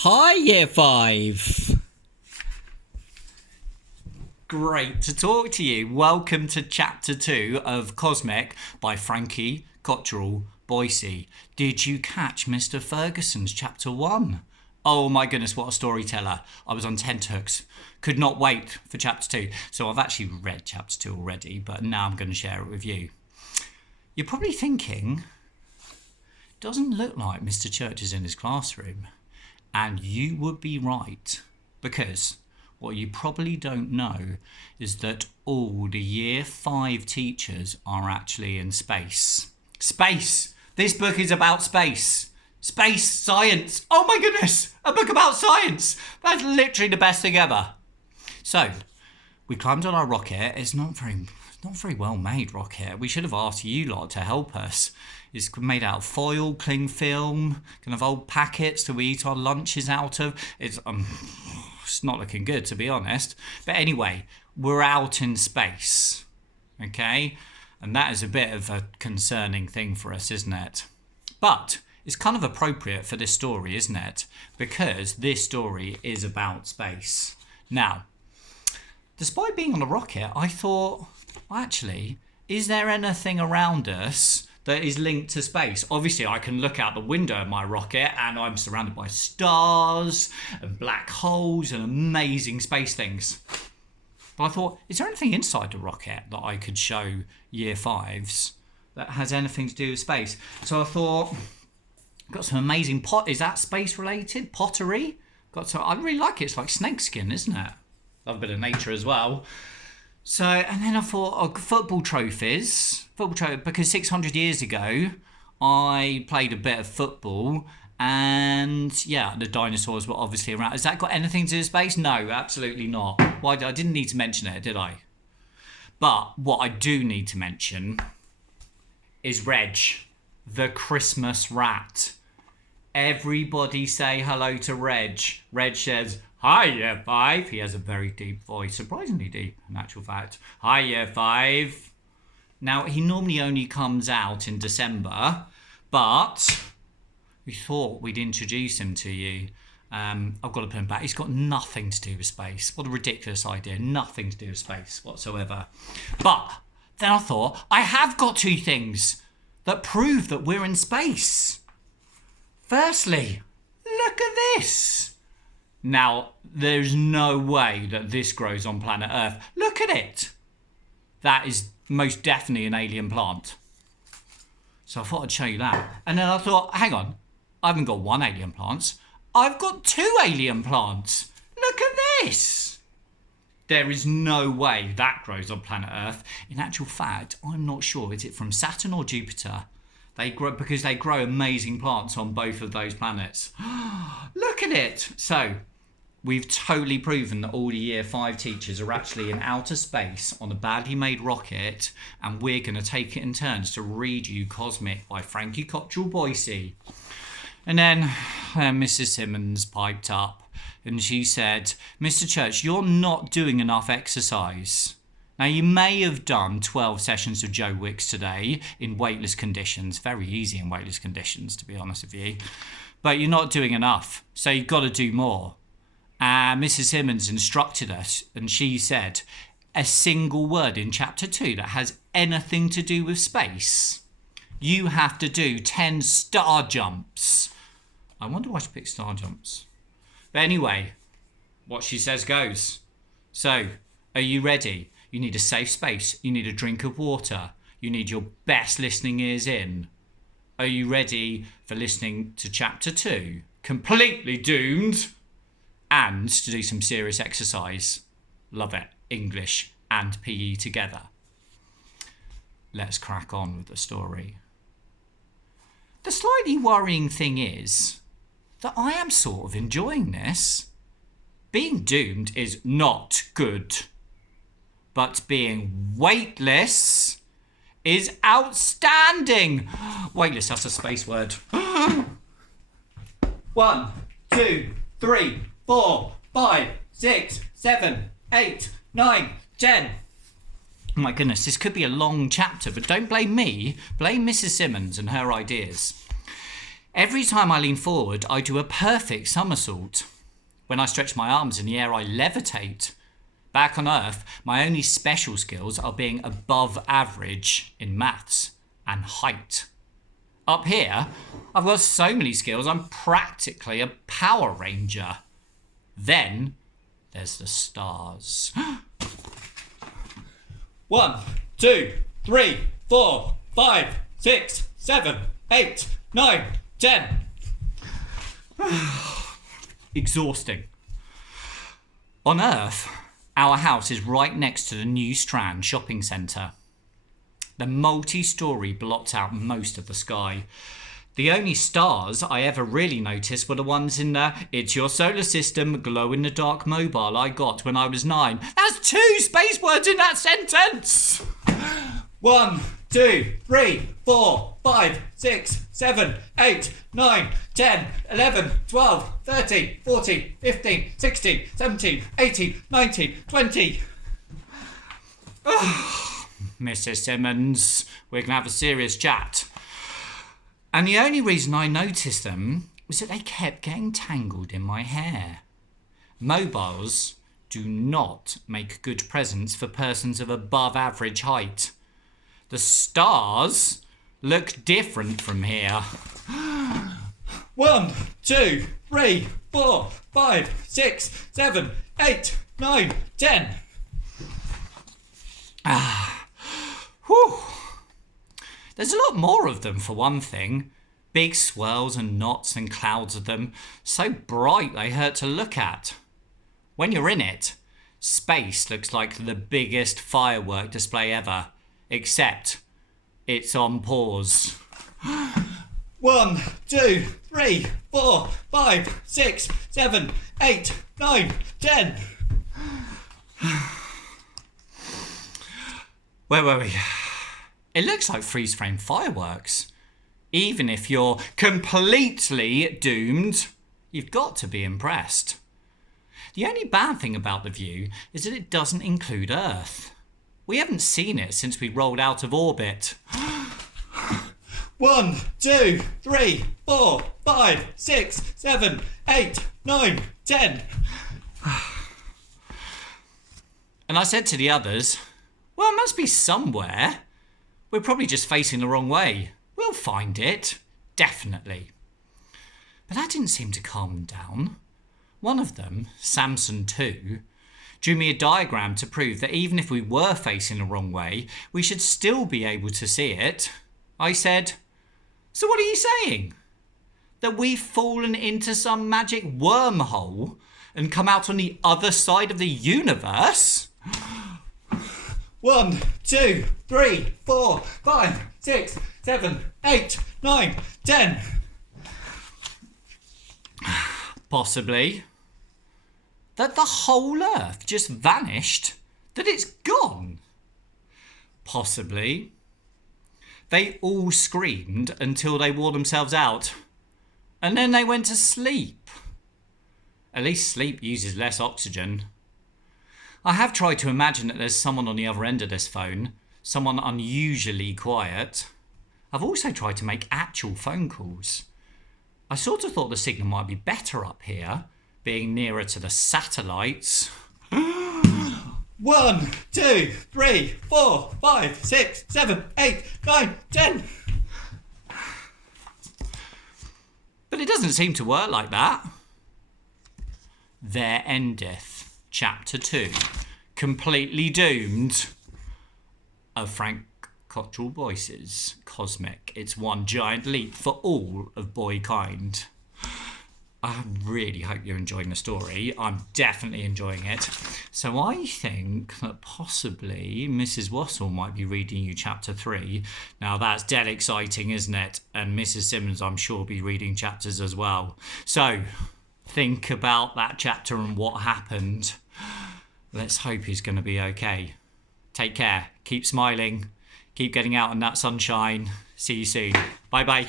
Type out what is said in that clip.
Hi, Year 5. Great to talk to you. Welcome to Chapter 2 of Cosmic by Frankie Cottrell Boyce. Did you catch Mr. Ferguson's Chapter 1? Oh my goodness, what a storyteller. I was on tenterhooks. Could not wait for Chapter 2. So I've actually read Chapter 2 already, but now I'm going to share it with you. You're probably thinking, doesn't look like Mr. Church is in his classroom. And you would be right, because what you probably don't know is that all the Year 5 teachers are actually in space. Space! This book is about space. Space science. Oh my goodness! A book about science! That's literally the best thing ever. So, we climbed on our rocket. It's not very well made rocket. We should have asked you lot to help us. It's made out of foil, cling film, kind of old packets that we eat our lunches out of. It's not looking good, to be honest. But anyway, we're out in space, okay? And that is a bit of a concerning thing for us, isn't it? But it's kind of appropriate for this story, isn't it? Because this story is about space. Now, despite being on a rocket, I thought, well, actually, is there anything around us that is linked to space? Obviously, I can look out the window of my rocket and I'm surrounded by stars and black holes and amazing space things. But I thought, is there anything inside the rocket that I could show Year 5s that has anything to do with space? So I thought, got some amazing is that space related? Pottery? I really like it. It's like snakeskin, isn't it? Love a bit of nature as well. So, and then I thought, football trophies, because 600 years ago, I played a bit of football, and yeah, the dinosaurs were obviously around. Has that got anything to do with space? No, absolutely not. Why? I didn't need to mention it, did I? But what I do need to mention is Reg, the Christmas rat. Everybody say hello to Reg. Reg says, "Hi, Year 5. He has a very deep voice, surprisingly deep, in actual fact. "Hi, Year 5. Now, he normally only comes out in December, but we thought we'd introduce him to you. I've got to put him back. He's got nothing to do with space. What a ridiculous idea. Nothing to do with space whatsoever. But then I thought, I have got two things that prove that we're in space. Firstly, look at this. Now, there's no way that this grows on planet Earth. Look at it. That is most definitely an alien plant. So I thought I'd show you that. And then I thought, hang on, I haven't got one alien plant. I've got two alien plants. Look at this. There is no way that grows on planet Earth. In actual fact, I'm not sure. Is it from Saturn or Jupiter? They grow amazing plants on both of those planets. Look at it. So, we've totally proven that all the Year 5 teachers are actually in outer space on a badly made rocket, and we're going to take it in turns to read you Cosmic by Frankie Cottrell Boyce. And then Mrs. Simmons piped up and she said, "Mr. Church, you're not doing enough exercise. Now, you may have done 12 sessions of Joe Wicks today in weightless conditions. Very easy in weightless conditions, to be honest with you. But you're not doing enough, so you've got to do more." Mrs. Simmons instructed us, and she said, a single word in Chapter 2 that has anything to do with space, you have to do 10 star jumps. I wonder why she picked star jumps. But anyway, what she says goes. So, are you ready? You need a safe space. You need a drink of water. You need your best listening ears in. Are you ready for listening to Chapter 2? Completely doomed. And to do some serious exercise. Love it. English and PE together. Let's crack on with the story. The slightly worrying thing is that I am sort of enjoying this. Being doomed is not good. But being weightless is outstanding. Weightless, that's a space word. 1, 2, 3, 4, 5, 6, 7, 8, 9, 10. Oh my goodness, this could be a long chapter, but don't blame me. Blame Mrs. Simmons and her ideas. Every time I lean forward, I do a perfect somersault. When I stretch my arms in the air, I levitate. Back on Earth, my only special skills are being above average in maths and height. Up here, I've got so many skills, I'm practically a Power Ranger. Then there's the stars. 1, 2, 3, 4, 5, 6, 7, 8, 9, 10. Exhausting. On Earth, our house is right next to the New Strand shopping centre. The multi-storey blocks out most of the sky. The only stars I ever really noticed were the ones in the It's Your Solar System glow-in-the-dark mobile I got when I was 9. That's 2 space words in that sentence! 1, 2, 3, 4, 5, 6, 7, 8, 9, 10, 11, 12, 13, 14, 15, 16, 17, 18, 19, 20. Mrs. Simmons, we're going to have a serious chat. And the only reason I noticed them was that they kept getting tangled in my hair. Mobiles do not make good presents for persons of above average height. The stars look different from here. 1, 2, 3, 4, 5, 6, 7, 8, 9, 10. Whew. There's a lot more of them, for one thing. Big swirls and knots and clouds of them, so bright they hurt to look at. When you're in it, space looks like the biggest firework display ever, except it's on pause. 1, 2, 3, 4, 5, 6, 7, 8, 9, 10. Where were we? It looks like freeze-frame fireworks. Even if you're completely doomed, you've got to be impressed. The only bad thing about the view is that it doesn't include Earth. We haven't seen it since we rolled out of orbit. 1, 2, 3, 4, 5, 6, 7, 8, 9, 10. And I said to the others, well, it must be somewhere. We're probably just facing the wrong way. We'll find it. Definitely. But that didn't seem to calm them down. One of them, Samson 2, drew me a diagram to prove that even if we were facing the wrong way, we should still be able to see it. I said, so what are you saying? That we've fallen into some magic wormhole and come out on the other side of the universe? 1, 2, 3, 4, 5, 6, 7, 8, 9, 10. Possibly. That the whole Earth just vanished? That it's gone? Possibly. They all screamed until they wore themselves out. And then they went to sleep. At least sleep uses less oxygen. I have tried to imagine that there's someone on the other end of this phone, someone unusually quiet. I've also tried to make actual phone calls. I sort of thought the signal might be better up here, being nearer to the satellites. 1, 2, 3, 4, 5, 6, 7, 8, 9, 10. But it doesn't seem to work like that. There endeth Chapter 2, Completely Doomed, of Frank Cottrell Boyce's Cosmic. It's one giant leap for all of boykind. I really hope you're enjoying the story. I'm definitely enjoying it. So I think that possibly Mrs. Wassell might be reading you Chapter 3. Now that's dead exciting, isn't it? And Mrs. Simmons, I'm sure, will be reading chapters as well. So think about that chapter and what happened. Let's hope he's going to be okay. Take care. Keep smiling. Keep getting out in that sunshine. See you soon. Bye-bye.